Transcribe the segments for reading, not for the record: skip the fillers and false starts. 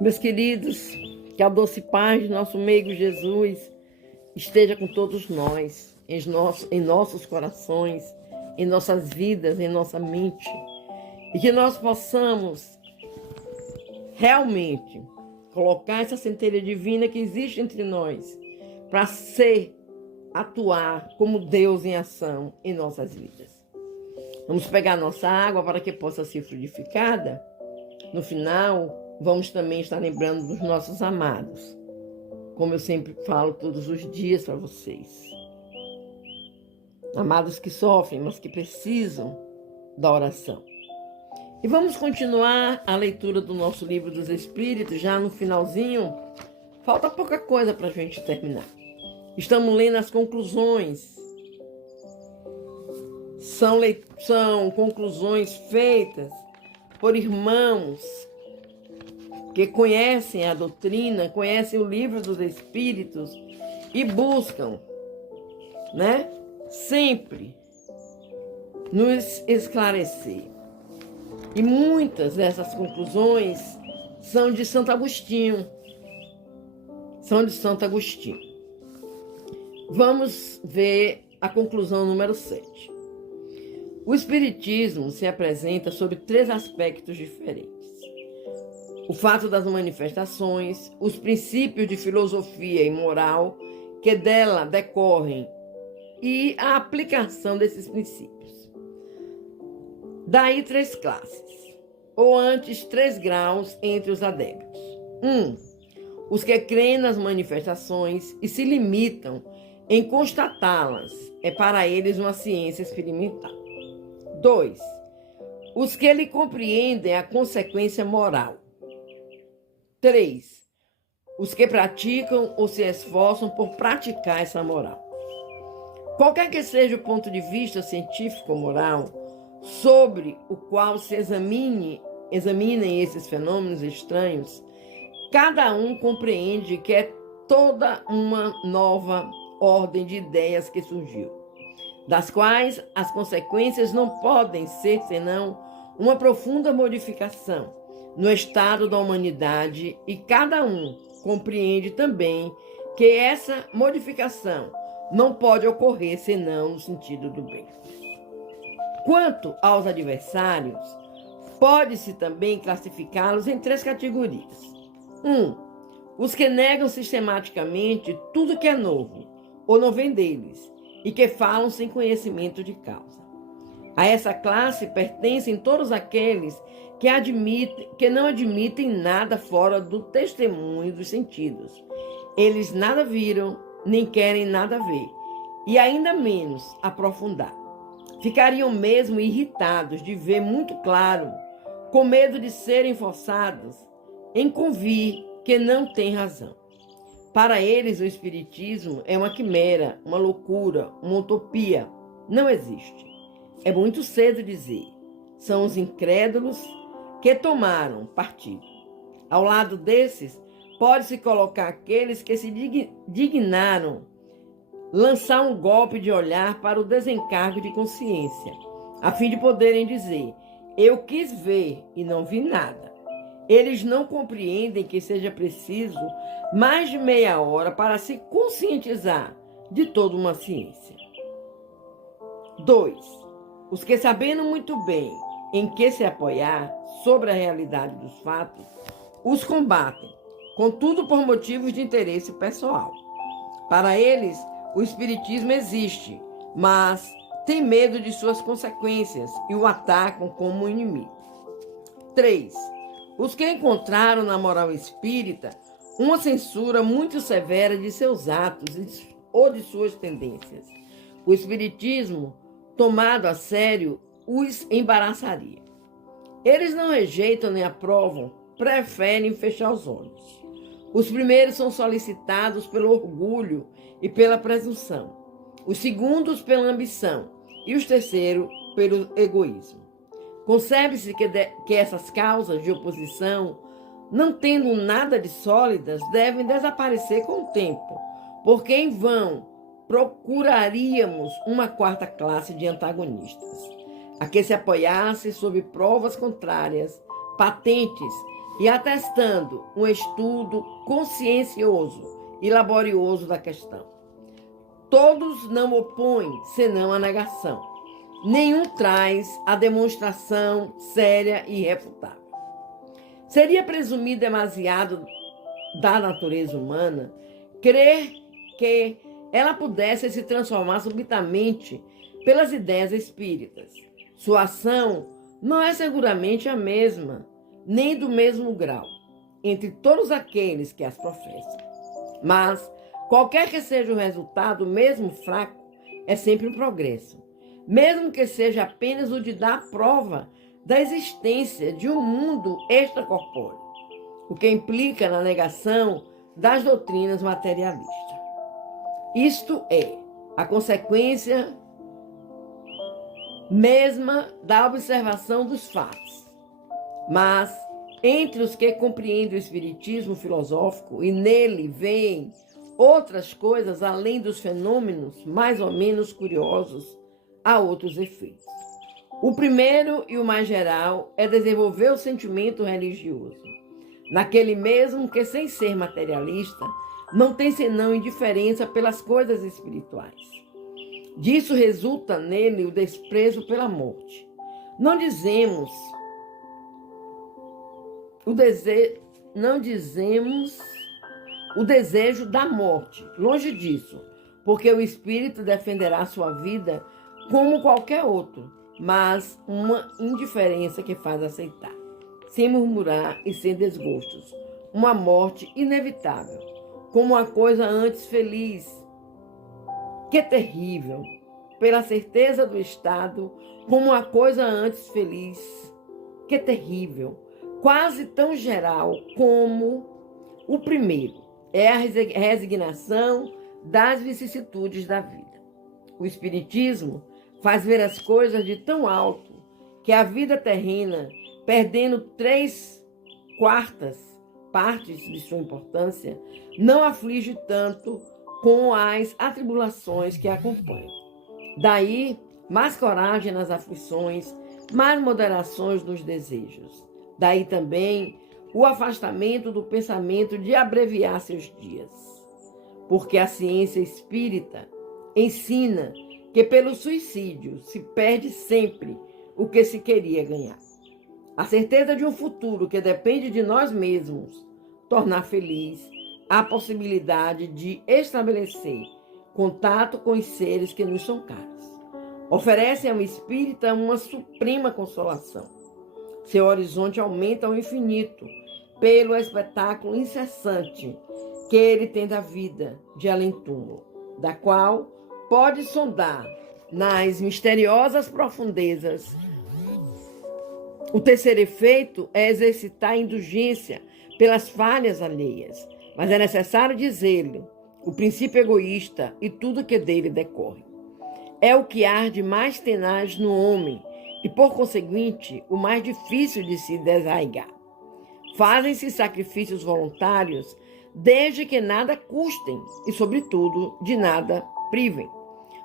Meus queridos, que a doce paz de nosso meigo Jesus esteja com todos nós, em nossos corações, em nossas vidas, em nossa mente. E que nós possamos realmente colocar essa centelha divina que existe entre nós para atuar como Deus em ação em nossas vidas. Vamos pegar nossa água para que possa ser fluidificada. No final, vamos também estar lembrando dos nossos amados, como eu sempre falo todos os dias para vocês. Amados que sofrem, mas que precisam da oração. E vamos continuar a leitura do nosso livro dos Espíritos, já no finalzinho. Falta pouca coisa para a gente terminar. Estamos lendo as conclusões. São conclusões feitas por irmãos que conhecem a doutrina, conhecem o livro dos Espíritos e buscam, sempre nos esclarecer. E muitas dessas conclusões são de Santo Agostinho. Vamos ver a conclusão número 7. O Espiritismo se apresenta sob 3 aspectos diferentes: o fato das manifestações, os princípios de filosofia e moral que dela decorrem e a aplicação desses princípios. Daí 3 classes, ou antes 3 graus entre os adeptos. 1. Os que creem nas manifestações e se limitam em constatá-las. É para eles uma ciência experimental. 2. Os que lhe compreendem a consequência moral. 3. Os que praticam ou se esforçam por praticar essa moral. Qualquer que seja o ponto de vista científico ou moral sobre o qual se examinem esses fenômenos estranhos, cada um compreende que é toda uma nova ordem de ideias que surgiu, das quais as consequências não podem ser senão uma profunda modificação no estado da humanidade, e cada um compreende também que essa modificação não pode ocorrer senão no sentido do bem. Quanto aos adversários, pode-se também classificá-los em 3 categorias. 1. Os que negam sistematicamente tudo que é novo ou não vem deles e que falam sem conhecimento de causa. A essa classe pertencem todos aqueles que não admitem nada fora do testemunho dos sentidos. Eles nada viram, nem querem nada ver, e ainda menos aprofundar. Ficariam mesmo irritados de ver muito claro, com medo de serem forçados em convir que não têm razão. Para eles, o Espiritismo é uma quimera, uma loucura, uma utopia. Não existe. É muito cedo dizer. São os incrédulos que tomaram partido. Ao lado desses, pode-se colocar aqueles que se dignaram lançar um golpe de olhar para o desencargo de consciência, a fim de poderem dizer: eu quis ver e não vi nada. Eles não compreendem que seja preciso mais de meia hora para se conscientizar de toda uma ciência. 2. Os que, sabendo muito bem em que se apoiar sobre a realidade dos fatos, os combatem, contudo por motivos de interesse pessoal. Para eles, o Espiritismo existe, mas tem medo de suas consequências e o atacam como inimigo. 3. Os que encontraram na moral espírita uma censura muito severa de seus atos ou de suas tendências. O Espiritismo, tomado a sério, os embaraçaria. Eles não rejeitam nem aprovam, preferem fechar os olhos. Os primeiros são solicitados pelo orgulho e pela presunção, os segundos pela ambição e os terceiros pelo egoísmo. Concebe-se que essas causas de oposição, não tendo nada de sólidas, devem desaparecer com o tempo, porque em vão procuraríamos uma 4ª classe de antagonistas, a que se apoiasse sob provas contrárias, patentes, e atestando um estudo consciencioso e laborioso da questão. Todos não opõem, senão a negação. Nenhum traz a demonstração séria e irrefutável. Seria presumir demasiado da natureza humana crer que ela pudesse se transformar subitamente pelas ideias espíritas. Sua ação não é seguramente a mesma, nem do mesmo grau, entre todos aqueles que as professam. Mas, qualquer que seja o resultado, mesmo fraco, é sempre um progresso, mesmo que seja apenas o de dar prova da existência de um mundo extracorpóreo, o que implica na negação das doutrinas materialistas. Isto é a consequência mesma da observação dos fatos. Mas, entre os que compreendem o espiritismo filosófico e nele veem outras coisas além dos fenômenos mais ou menos curiosos, há outros efeitos. O primeiro e o mais geral é desenvolver o sentimento religioso, naquele mesmo que, sem ser materialista, não tem senão indiferença pelas coisas espirituais. Disso resulta nele o desprezo pela morte. Não dizemos o desejo da morte, longe disso, porque o espírito defenderá sua vida como qualquer outro, mas uma indiferença que faz aceitar, sem murmurar e sem desgostos, uma morte inevitável, como uma coisa antes feliz, que terrível, pela certeza do estado, como uma coisa antes feliz, que terrível, quase tão geral como o primeiro, é a resignação das vicissitudes da vida. O Espiritismo faz ver as coisas de tão alto que a vida terrena, perdendo 3/4 partes de sua importância, não aflige tanto com as atribulações que a acompanham. Daí, mais coragem nas aflições, mais moderações nos desejos. Daí também o afastamento do pensamento de abreviar seus dias. Porque a ciência espírita ensina que pelo suicídio se perde sempre o que se queria ganhar. A certeza de um futuro que depende de nós mesmos tornar feliz a possibilidade de estabelecer contato com os seres que nos são caros. Oferece ao espírita uma suprema consolação. Seu horizonte aumenta ao infinito pelo espetáculo incessante que ele tem da vida de além-túmulo, da qual pode sondar nas misteriosas profundezas. O terceiro efeito é exercitar a indulgência pelas falhas alheias, mas é necessário dizer-lhe o princípio egoísta e tudo que dele decorre. É o que há de mais tenaz no homem e, por conseguinte, o mais difícil de se desarraigar. Fazem-se sacrifícios voluntários desde que nada custem e, sobretudo, de nada privem.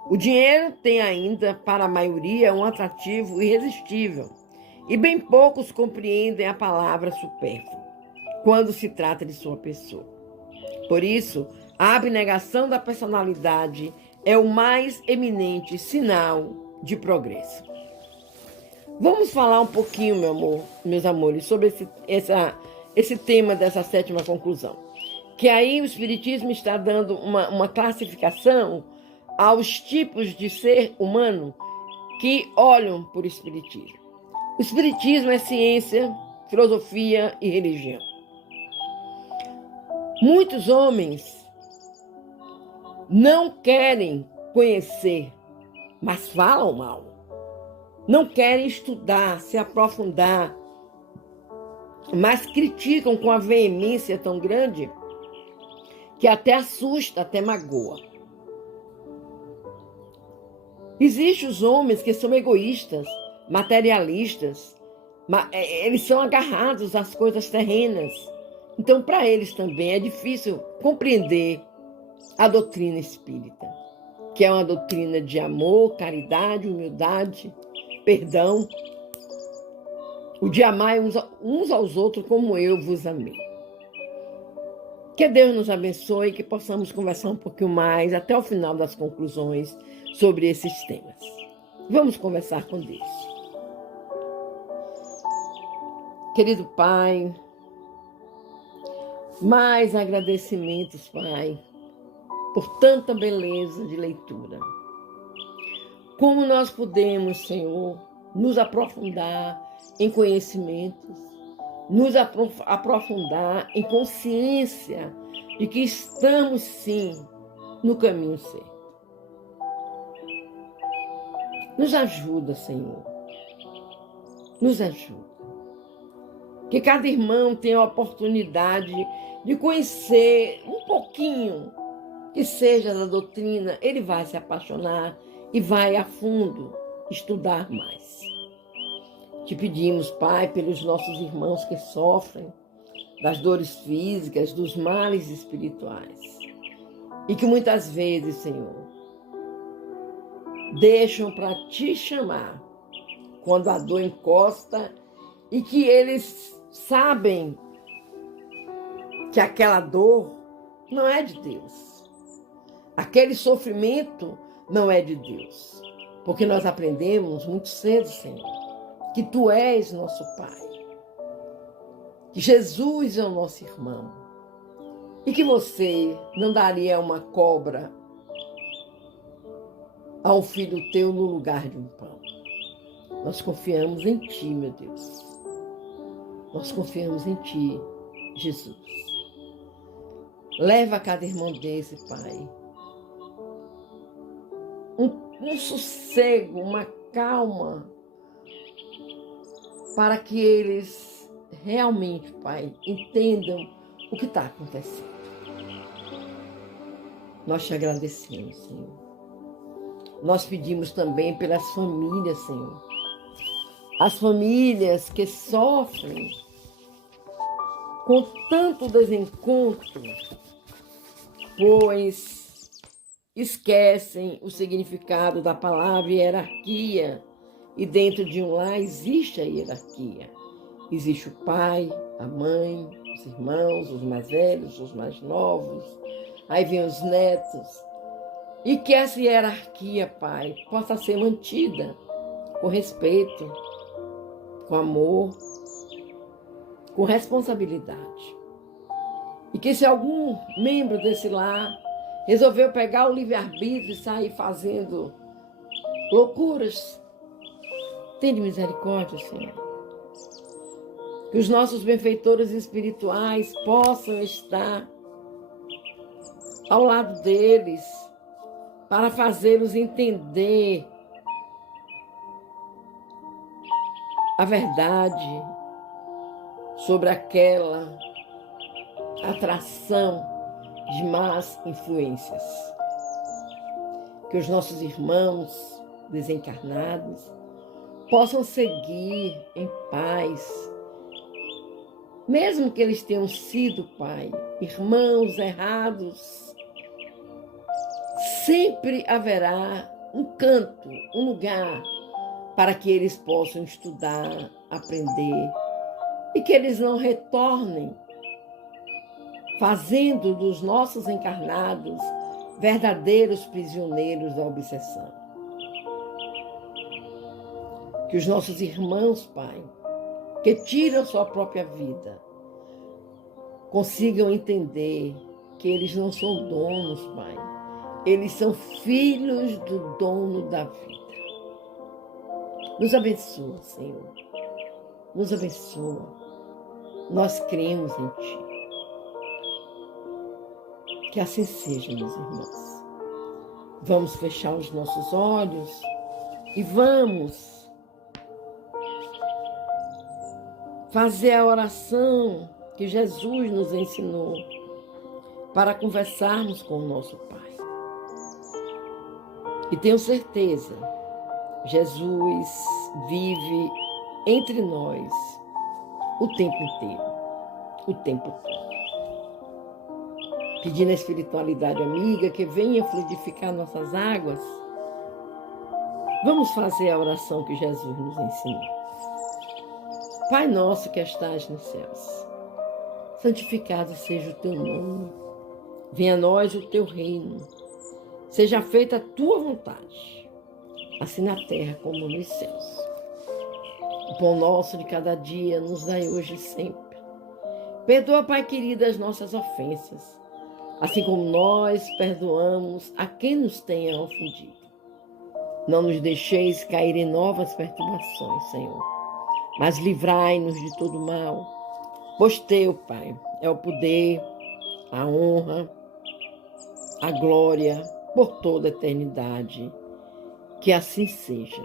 O dinheiro tem ainda, para a maioria, um atrativo irresistível e bem poucos compreendem a palavra supérflua quando se trata de sua pessoa. Por isso, a abnegação da personalidade é o mais eminente sinal de progresso. Vamos falar um pouquinho, meus amores, sobre esse tema dessa sétima conclusão. Que aí o Espiritismo está dando uma classificação aos tipos de ser humano que olham por o Espiritismo. O Espiritismo é ciência, filosofia e religião. Muitos homens não querem conhecer, mas falam mal. Não querem estudar, se aprofundar, mas criticam com a veemência tão grande que até assusta, até magoa. Existem os homens que são egoístas, materialistas, eles são agarrados às coisas terrenas. Então, para eles também é difícil compreender a doutrina espírita, que é uma doutrina de amor, caridade, humildade, perdão. o de amar uns aos outros como eu vos amei. Que Deus nos abençoe e que possamos conversar um pouquinho mais até o final das conclusões sobre esses temas. Vamos conversar com Deus. Querido Pai, mais agradecimentos, Pai, por tanta beleza de leitura. Como nós podemos, Senhor, nos aprofundar em conhecimentos, nos aprofundar em consciência de que estamos, sim, no caminho certo. Nos ajuda, Senhor. Nos ajuda. Que cada irmão tenha a oportunidade de conhecer um pouquinho, que seja da doutrina, ele vai se apaixonar e vai a fundo estudar mais. Te pedimos, Pai, pelos nossos irmãos que sofrem das dores físicas, dos males espirituais. E que muitas vezes, Senhor, deixam para te chamar quando a dor encosta e que eles sabem que aquela dor não é de Deus. Aquele sofrimento não é de Deus. Porque nós aprendemos muito cedo, Senhor, que Tu és nosso Pai, que Jesus é o nosso irmão e que Você não daria uma cobra a um filho Teu no lugar de um pão. Nós confiamos em Ti, meu Deus. Nós confiamos em Ti, Jesus. Leva cada irmão desse, Pai, um sossego, uma calma, para que eles realmente, Pai, entendam o que está acontecendo. Nós Te agradecemos, Senhor. Nós pedimos também pelas famílias, Senhor. As famílias que sofrem com tanto desencontro, pois esquecem o significado da palavra hierarquia. E dentro de um lar existe a hierarquia. Existe o pai, a mãe, os irmãos, os mais velhos, os mais novos. Aí vem os netos. E que essa hierarquia, Pai, possa ser mantida com respeito, com amor, com responsabilidade. E que se algum membro desse lar resolveu pegar o livre-arbítrio e sair fazendo loucuras, tenha misericórdia, Senhor. Que os nossos benfeitores espirituais possam estar ao lado deles para fazê-los entender a verdade sobre aquela atração de más influências. Que os nossos irmãos desencarnados possam seguir em paz, mesmo que eles tenham sido, Pai, irmãos errados, sempre haverá um canto, um lugar para que eles possam estudar, aprender e que eles não retornem fazendo dos nossos encarnados verdadeiros prisioneiros da obsessão. Que os nossos irmãos, Pai, que tiram sua própria vida, consigam entender que eles não são donos, Pai. Eles são filhos do dono da vida. Nos abençoa, Senhor. Nos abençoa. Nós cremos em Ti. Que assim seja, meus irmãos. Vamos fechar os nossos olhos e vamos fazer a oração que Jesus nos ensinou para conversarmos com o nosso Pai. E tenho certeza, Jesus vive entre nós o tempo inteiro, o tempo todo. Pedindo à espiritualidade amiga que venha fluidificar nossas águas, vamos fazer a oração que Jesus nos ensinou. Pai nosso que estás nos céus, santificado seja o teu nome. Venha a nós o teu reino. Seja feita a tua vontade, assim na terra como nos céus. O pão nosso de cada dia nos dai hoje e sempre. Perdoa, Pai querido, as nossas ofensas, assim como nós perdoamos a quem nos tenha ofendido. Não nos deixeis cair em novas perturbações, Senhor, mas livrai-nos de todo mal, pois teu, Pai, é o poder, a honra, a glória por toda a eternidade. Que assim seja.